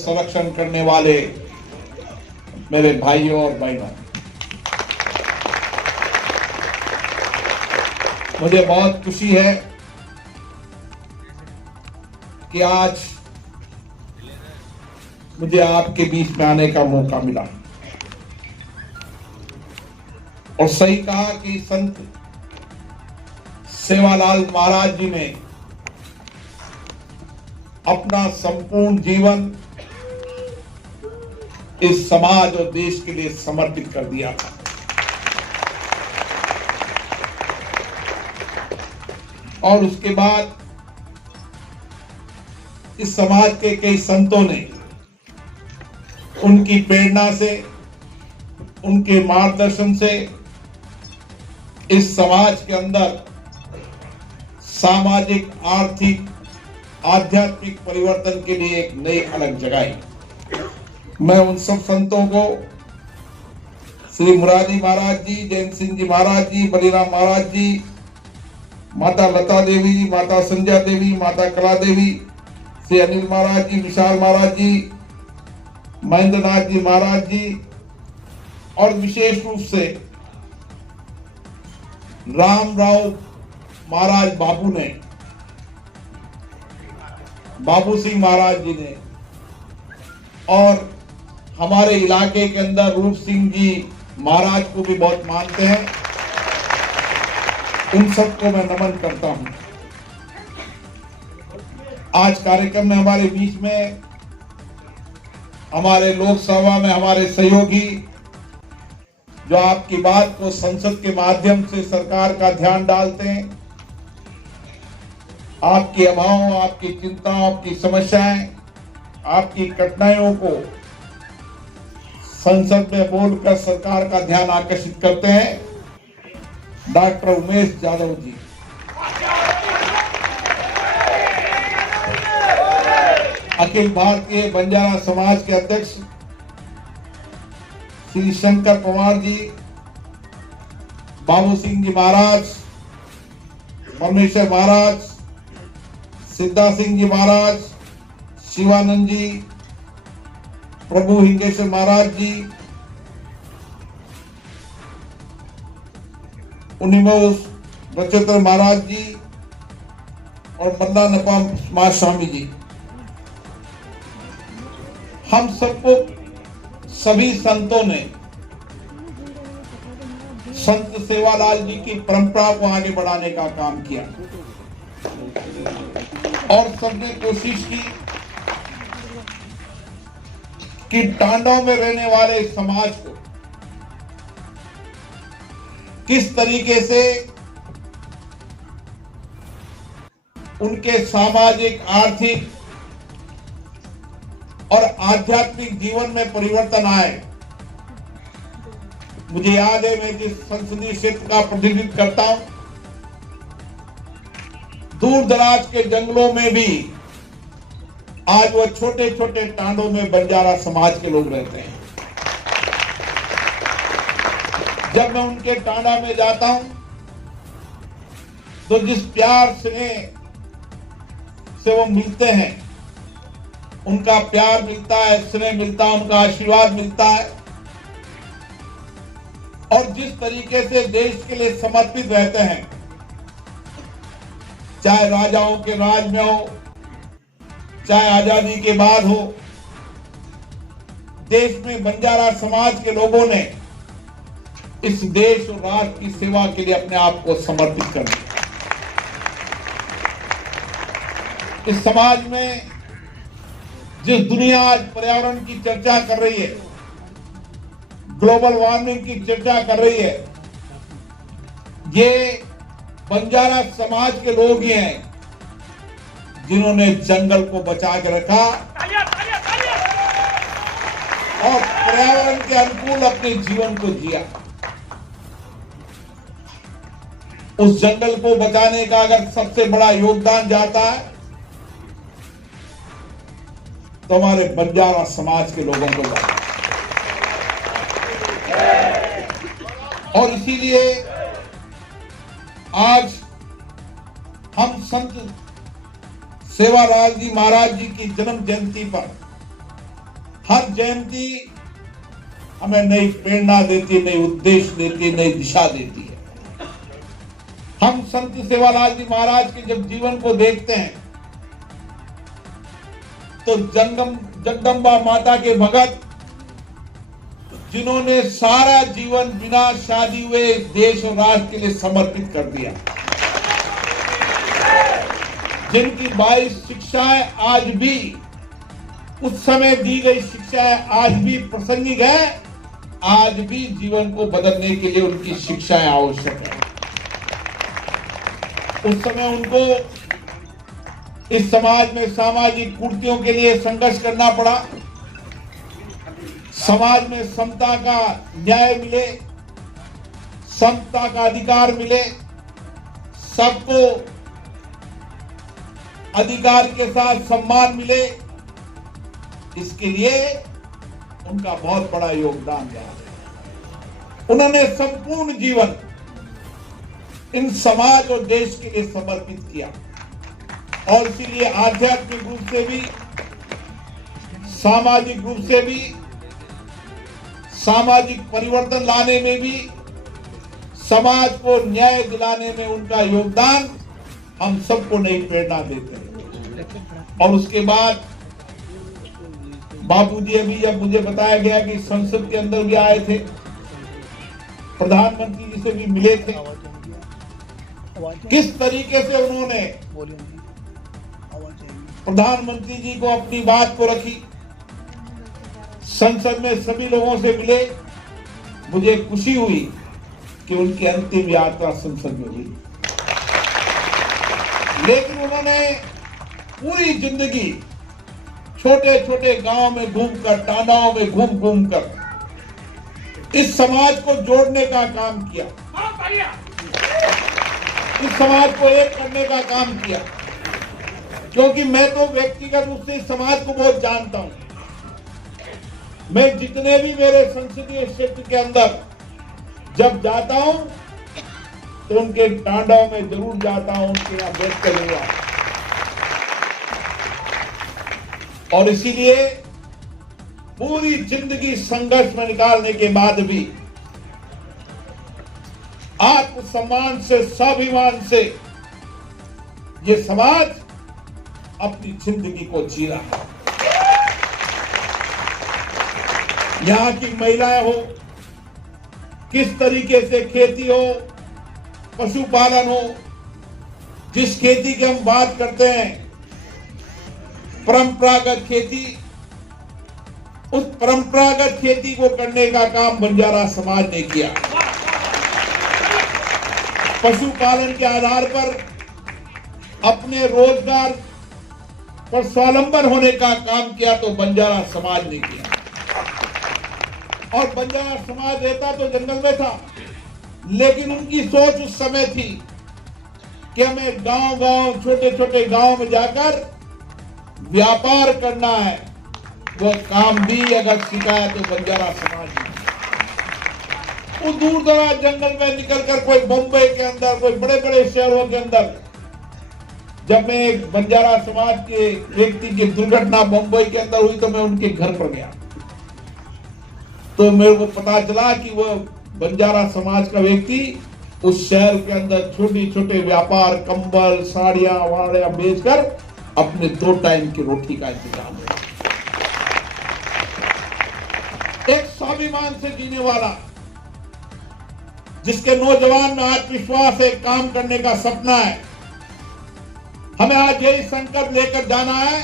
संरक्षण करने वाले मेरे भाइयों और बहनों, मुझे बहुत खुशी है कि आज मुझे आपके बीच में आने का मौका मिला। और सही कहा कि संत सेवालाल महाराज जी ने अपना संपूर्ण जीवन इस समाज और देश के लिए समर्पित कर दिया था। और उसके बाद इस समाज के कई संतों ने उनकी प्रेरणा से, उनके मार्गदर्शन से इस समाज के अंदर सामाजिक, आर्थिक, आध्यात्मिक परिवर्तन के लिए एक नई अलग जगाई। मैं उन सब संतों को, श्री मुरारी महाराज जी, जैन सिंह जी महाराज जी, बलिराम महाराज जी, माता लता देवी जी, माता संध्या देवी, माता कला देवी, श्री अनिल महाराज जी, विशाल महाराज जी, महेंद्र नाथ जी महाराज जी, और विशेष रूप से राम राव महाराज बाबू सिंह महाराज जी ने, और हमारे इलाके के अंदर रूप सिंह जी महाराज को भी बहुत मानते हैं। उन सबको मैं नमन करता हूं। आज कार्यक्रम में हमारे बीच में हमारे लोकसभा में हमारे सहयोगी, जो आपकी बात को संसद के माध्यम से सरकार का ध्यान डालते हैं, आपकी अभाव, आपकी चिंता, आपकी समस्याएं, आपकी कठिनाइयों को संसद में बोलकर सरकार का ध्यान आकर्षित करते हैं, डॉक्टर उमेश यादव जी। अखिल भारतीय बंजारा समाज के अध्यक्ष श्री शंकर पवार जी, बाबू सिंह जी महाराज, परमेश्वर महाराज, सिद्धा सिंह जी महाराज, शिवानंद जी, प्रभु हिंगेश्वर महाराज जी, उनिमोस बचेत्र महाराज जी और बल्ला नपा महास्वामी जी, हम सबको, सभी संतों ने संत सेवालाल जी की परंपरा को आगे बढ़ाने का काम किया और सबने कोशिश की कि टांडों में रहने वाले समाज को किस तरीके से उनके सामाजिक, आर्थिक और आध्यात्मिक जीवन में परिवर्तन आए। मुझे याद है, मैं जिस संसदीय क्षेत्र का प्रतिनिधित्व करता हूं, दूर दराज के जंगलों में भी आज वो छोटे छोटे टांडों में बंजारा समाज के लोग रहते हैं। जब मैं उनके टांडा में जाता हूं तो जिस प्यार से वो मिलते हैं, उनका प्यार मिलता है, स्नेह मिलता है, उनका आशीर्वाद मिलता है, और जिस तरीके से देश के लिए समर्पित रहते हैं, चाहे राजाओं के राज में हो, चाहे आजादी के बाद हो, देश में बंजारा समाज के लोगों ने इस देश और राष्ट्र की सेवा के लिए अपने आप को समर्पित कर दिया। इस समाज में जिस दुनिया आज पर्यावरण की चर्चा कर रही है, ग्लोबल वार्मिंग की चर्चा कर रही है, ये बंजारा समाज के लोग ही हैं जिन्होंने जंगल को बचा के रखा और पर्यावरण के अनुकूल अपने जीवन को जिया। उस जंगल को बचाने का अगर सबसे बड़ा योगदान जाता है तो हमारे बंजारा समाज के लोगों को जाता है। और इसीलिए आज हम संत सेवालाल जी महाराज जी की जन्म जयंती पर हर जयंती हमें नई प्रेरणा देती, नई उद्देश्य देती, नई दिशा देती है। हम संत सेवालाल जी महाराज के जब जीवन को देखते हैं तो जगदम्बा माता के भगत, जिन्होंने सारा जीवन बिना शादी हुए देश और राष्ट्र के लिए समर्पित कर दिया, जिनकी 22 शिक्षाएं आज भी, उस समय दी गई शिक्षाएं आज भी प्रासंगिक है, आज भी जीवन को बदलने के लिए उनकी शिक्षाएं आवश्यक है। उस समय उनको इस समाज में सामाजिक कुर्तियों के लिए संघर्ष करना पड़ा, समाज में समता का न्याय मिले, समता का अधिकार मिले, सबको अधिकार के साथ सम्मान मिले, इसके लिए उनका बहुत बड़ा योगदान रहा। उन्होंने संपूर्ण जीवन इन समाज और देश के लिए समर्पित किया और इसीलिए आध्यात्मिक रूप से भी, सामाजिक रूप से भी, सामाजिक परिवर्तन लाने में भी, समाज को न्याय दिलाने में उनका योगदान हम सबको नई प्रेरणा देते हैं। और उसके बाद बापूजी अभी जब मुझे बताया गया कि संसद के अंदर भी आए थे, प्रधानमंत्री जी से भी मिले थे, किस तरीके से उन्होंने प्रधानमंत्री जी को अपनी बात को रखी, संसद में सभी लोगों से मिले, मुझे खुशी हुई कि उनकी अंतिम यात्रा संसद में हुई। लेकिन उन्होंने पूरी जिंदगी छोटे छोटे गांव में घूमकर, टांडाओं में घूम कर इस समाज को जोड़ने का काम किया, इस समाज को एक करने का काम किया। क्योंकि मैं तो व्यक्तिगत रूप से इस समाज को बहुत जानता हूं। मैं जितने भी मेरे संसदीय क्षेत्र के अंदर जब जाता हूं तो उनके टांडाओं में जरूर जाता हूं, उनके यहाँ बैठ कर जरूर आता हूं। और इसीलिए पूरी जिंदगी संघर्ष में निकालने के बाद भी आत्मसम्मान से, स्वाभिमान से ये समाज अपनी जिंदगी को जी रहा है। यहाँ की महिलाएं हो, किस तरीके से खेती हो, पशुपालन हो, जिस खेती की हम बात करते हैं परंपरागत खेती, उस परंपरागत खेती को करने का काम बंजारा समाज ने किया। पशुपालन के आधार पर अपने रोजगार पर स्वावलंबन होने का काम किया तो बंजारा समाज ने किया। और बंजारा समाज रहता तो जंगल में था, लेकिन उनकी सोच उस समय थी कि हमें गांव-गांव, छोटे-छोटे गांव में जाकर व्यापार करना है। वो काम भी अगर सीखा है तो बंजारा समाज ने। वो दूर दराज जंगल में निकलकर कोई बम्बई के अंदर, कोई बड़े बड़े शहरों के अंदर, जब मैं एक बंजारा समाज के व्यक्ति की दुर्घटना बम्बई के अंदर हुई तो मैं उनके घर पर गया, तो मेरे को पता चला कि वो बंजारा समाज का व्यक्ति उस शहर के अंदर छोटे छोटे व्यापार, कंबल, साड़ियां वाड़ियां बेचकर अपने 2 टाइम की रोटी का इंतजाम है। एक स्वाभिमान से जीने वाला, जिसके नौजवान में आत्मविश्वास है, काम करने का सपना है। हमें आज यही संकल्प लेकर जाना है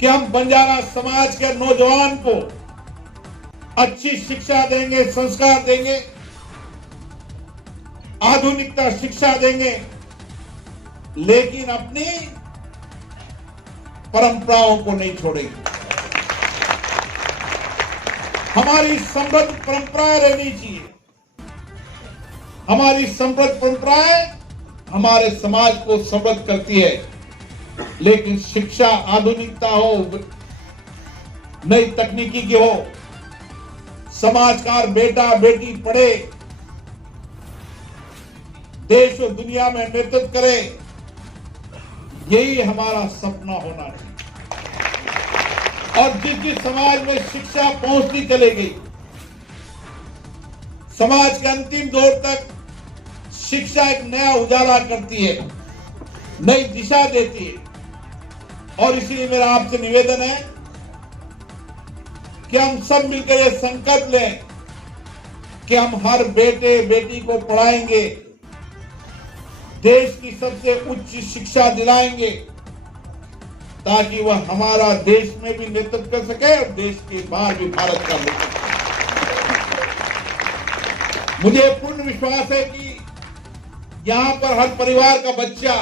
कि हम बंजारा समाज के नौजवान को अच्छी शिक्षा देंगे, संस्कार देंगे, आधुनिकता शिक्षा देंगे, लेकिन अपनी परंपराओं को नहीं छोड़ेंगे। हमारी समृद्ध परंपराएं रहनी चाहिए। हमारी समृद्ध परंपराएं हमारे समाज को समृद्ध करती है, लेकिन शिक्षा आधुनिकता हो, नई तकनीकी की हो, समाजकार बेटा बेटी पढ़े, देश और दुनिया में नेतृत्व करे, यही हमारा सपना होना चाहिए। और जिस जिस समाज में शिक्षा पहुंचती चली गई, समाज के अंतिम दौर तक शिक्षा एक नया उजाला करती है, नई दिशा देती है। और इसलिए मेरा आपसे निवेदन है कि हम सब मिलकर ये संकल्प लें कि हम हर बेटे बेटी को पढ़ाएंगे, देश की सबसे उच्च शिक्षा दिलाएंगे, ताकि वह हमारा देश में भी नेतृत्व कर सके और देश के बाहर भी भारत का नेतृत्व। मुझे पूर्ण विश्वास है कि यहां पर हर परिवार का बच्चा,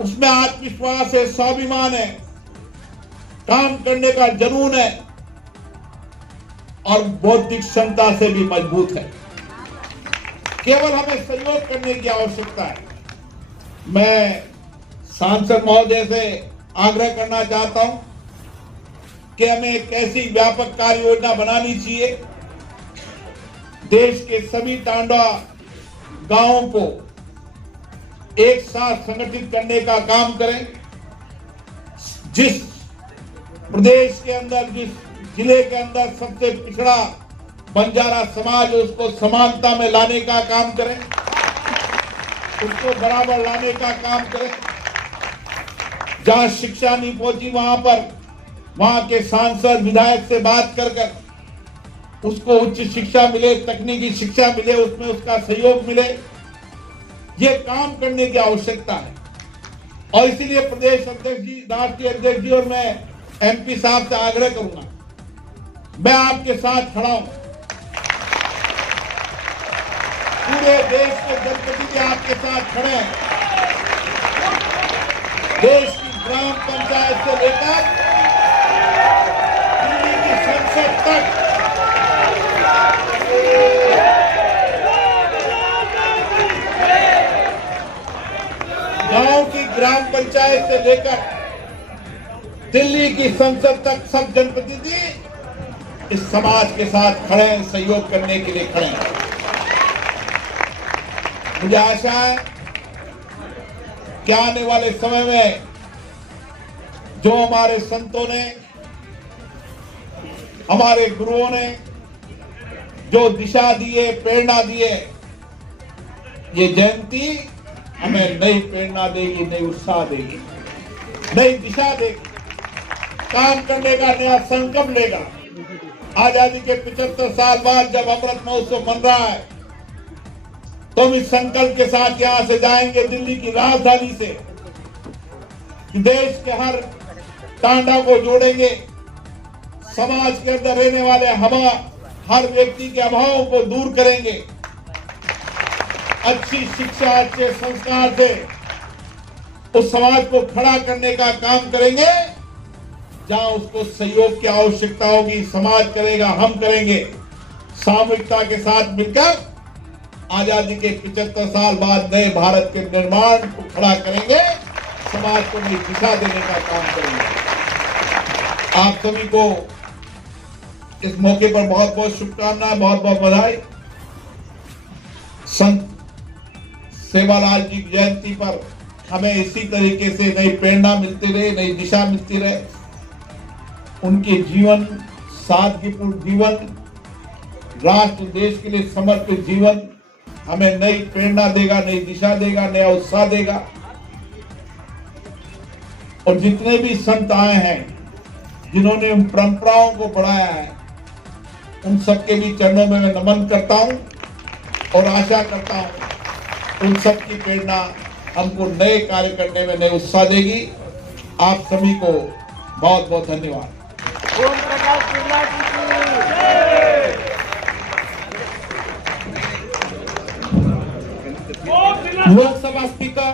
उसमें आत्मविश्वास है, स्वाभिमान है, काम करने का जुनून है और बौद्धिक क्षमता से भी मजबूत है। केवल हमें सहयोग करने की आवश्यकता है। मैं सांसद महोदय से आग्रह करना चाहता हूं कि हमें एक ऐसी व्यापक कार्य योजना बनानी चाहिए, देश के सभी टांडा गांवों को एक साथ संगठित करने का काम करें। जिस प्रदेश के अंदर, जिस जिले के अंदर सबसे पिछड़ा बंजारा समाज, उसको समानता में लाने का काम करें, उसको बराबर लाने का काम करें। जहां शिक्षा नहीं पहुंची वहां के सांसद विधायक से बात कर उसको उच्च शिक्षा मिले, तकनीकी शिक्षा मिले, उसमें उसका सहयोग मिले। ये काम करने की आवश्यकता है। और इसीलिए प्रदेश अध्यक्ष जी, राष्ट्रीय अध्यक्ष जी और मैं एमपी साहब से आग्रह करूंगा, मैं आपके साथ खड़ा हूं। पूरे देश के जनप्रतिनिधि आपके साथ खड़े हैं। देश की ग्राम पंचायत से लेकर दिल्ली की संसद तक गांव की ग्राम पंचायत से लेकर दिल्ली की संसद तक सब जनप्रतिनिधि इस समाज के साथ खड़े हैं, सहयोग करने के लिए खड़े हैं। मुझे आशा है कि आने वाले समय में जो हमारे संतों ने, हमारे गुरुओं ने जो दिशा दी है, प्रेरणा दी है, ये जयंती हमें नई प्रेरणा देगी, नई उत्साह देगी, नई दिशा देगी, काम करने का नया संकल्प लेगा। आजादी के 75 साल बाद जब अमृत महोत्सव मन रहा है, तो हम इस संकल्प के साथ यहां से जाएंगे दिल्ली की राजधानी से, देश के हर टांडा को जोड़ेंगे, समाज के अंदर रहने वाले हर व्यक्ति के अभावों को दूर करेंगे, अच्छी शिक्षा, अच्छे संस्कार से उस समाज को खड़ा करने का काम करेंगे। जहां उसको सहयोग की आवश्यकता होगी, समाज करेगा, हम करेंगे। सामूहिकता के साथ मिलकर आजादी के 75 साल बाद नए भारत के निर्माण को खड़ा करेंगे, समाज को नई दिशा देने का काम करेंगे। आप सभी को इस मौके पर बहुत बहुत शुभकामनाएं, बहुत बहुत बधाई। संत सेवालाल जी की जयंती पर हमें इसी तरीके से नई प्रेरणा मिलती रहे, नई दिशा मिलती रहे। उनके जीवन, सादगीपूर्ण जीवन, राष्ट्र देश के लिए समर्पित जीवन हमें नई प्रेरणा देगा, नई दिशा देगा, नया उत्साह देगा। और जितने भी संत आए हैं, जिन्होंने उन परंपराओं को बढ़ाया है, उन सबके भी चरणों में मैं नमन करता हूं और आशा करता हूं उन सबकी प्रेरणा हमको नए कार्य करने में नए उत्साह देगी। आप सभी को बहुत बहुत धन्यवाद। ओम प्रकाश बिरला जी की लोकसभा स्पीकर